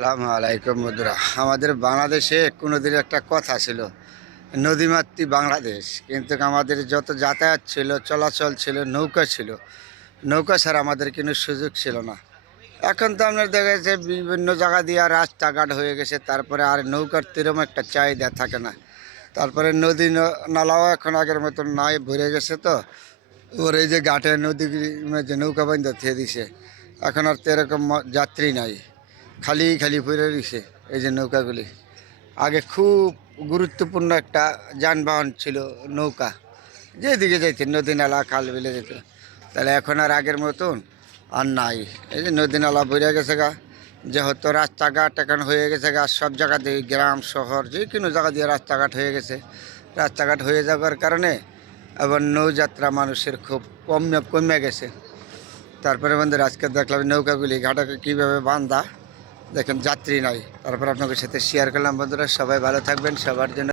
আসসালামু আলাইকুম বন্ধুরা। আমাদের বাংলাদেশে কোনোদিন একটা কথা ছিল, নদীমাতৃক বাংলাদেশ। কিন্তু আমাদের যত যাতায়াত ছিল, চলাচল ছিল, নৌকা ছিল। নৌকা ছাড়া আমাদের কোনো সুযোগ ছিল না। এখন তো আপনার দেখা যাচ্ছে বিভিন্ন জায়গা দিয়ে রাস্তাঘাট হয়ে গেছে, তারপরে আর নৌকার তেরম একটা চাহিদা থাকে না। তারপরে নদী নালাও এখন আগের মতন নাই, ভরে গেছে। তো ওর এই যে ঘাটে নদী যে নৌকা বান্ধব থেকে দিছে, এখন আর তো এরকম যাত্রী নাই, খালি খালি পড়ে রয়েছে এই যে নৌকাগুলি। আগে খুব গুরুত্বপূর্ণ একটা যানবাহন ছিল নৌকা, যেদিকে যাইতে নদী নালা খাল বিলে যেত। তাহলে এখন আর আগের মতন আর নাই। এই যে নদী নালা বেড়ে গেছে গা, যেহেতু রাস্তাঘাট এখন হয়ে গেছে গা, সব জায়গা দিয়ে গ্রাম শহর যে কোনো জায়গা দিয়ে রাস্তাঘাট হয়ে গেছে। রাস্তাঘাট হয়ে যাওয়ার কারণে আবার নৌযাত্রা মানুষের খুব কমে গেছে। তারপরে বন্ধুরা আজকে দেখলাম নৌকাগুলি ঘাটকে কীভাবে বান্ধা, দেখেন যাত্রী নাই। তারপর আপনাদের সাথে শেয়ার করলাম বন্ধুরা। সবাই ভালো থাকবেন, সবার জন্য